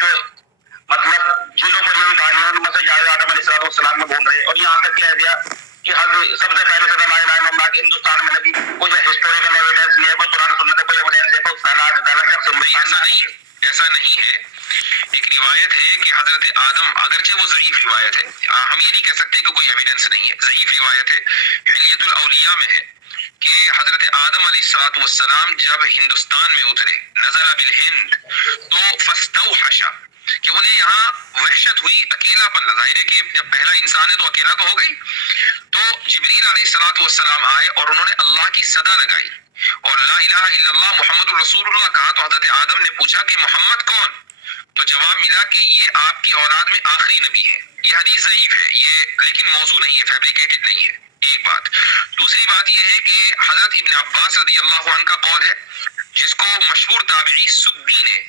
جو مطلب چیزوں پر یہ کہانیوں میں سے جائے آدم علیہ السلام میں بول رہے ہیں، اور یہاں تک کہہ دیا کہ سب سے پہلے سے لا الہ الا اللہ کے ہندوستان میں نبی کوئی ہسٹوریکل ایویڈنس نہیں ہے، کوئی قرآن سنت کوئی ایویڈنس ہے، کوئی پہلا شخص ایسا نہیں ہے. ایک روایت ہے کہ حضرت آدم، اگرچہ وہ ضعیف روایت ہے، ہم یہ نہیں کہہ سکتے کہ کوئی ایویڈنس نہیں ہے، ضعیف روایت ہے، حلیۃ الاولیاء میں ہے کہ حضرت آدم علیہ السلام جب ہندوستان میں اترے، نزل بالہند، تو فاستوحش، کہ انہیں یہاں وحشت ہوئی، اکیلا پن. ظاہر ہے کہ جب پہلا انسان ہے تو اکیلا تو ہو گئی. تو جبریل علیہ السلام آئے اور انہوں نے اللہ کی صدا لگائی اور لا الہ الا اللہ محمد الرسول اللہ کہا. تو حضرت آدم نے پوچھا کہ محمد کون؟ تو جواب ملا کہ یہ آپ کی اولاد میں آخری نبی ہے. یہ حدیث ضعیف ہے، یہ لیکن موضوع نہیں ہے، فیبریکیٹڈ نہیں ہے. ایک بات. دوسری بات یہ ہے کہ حضرت ابن عباس رضی اللہ عنہ کا قول ہے، جس کو مشہور تابعی سدی نے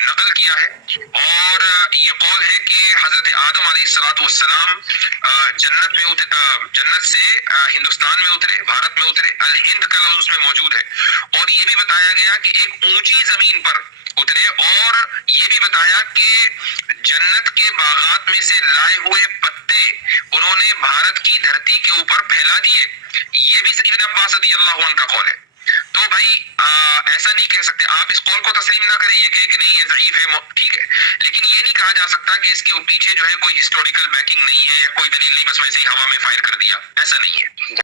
نقل کیا ہے، اور یہ قول ہے کہ حضرت آدم علیہ السلام جنت سے ہندوستان میں اترے، بھارت میں اترے. الہند کا لفظ اس میں موجود ہے. اور یہ بھی بتایا گیا کہ ایک اونچی زمین پر اترے، اور یہ بھی بتایا کہ جنت کے باغات میں سے لائے ہوئے پتے انہوں نے بھارت کی دھرتی کے اوپر پھیلا دیے. یہ بھی ابن عباس رضی اللہ عنہ کا قول ہے. تو بھائی ایسا نہیں کہہ سکتے آپ، اس قول کو تسلیم نہ کریں، یہ کہیں کہ نہیں یہ ضعیف ہے، ٹھیک ہے، لیکن یہ نہیں کہا جا سکتا کہ اس کے پیچھے جو ہے کوئی ہسٹوریکل بیکنگ نہیں ہے یا کوئی دلیل نہیں، بس ویسے ہی ہوا میں فائر کر دیا، ایسا نہیں ہے.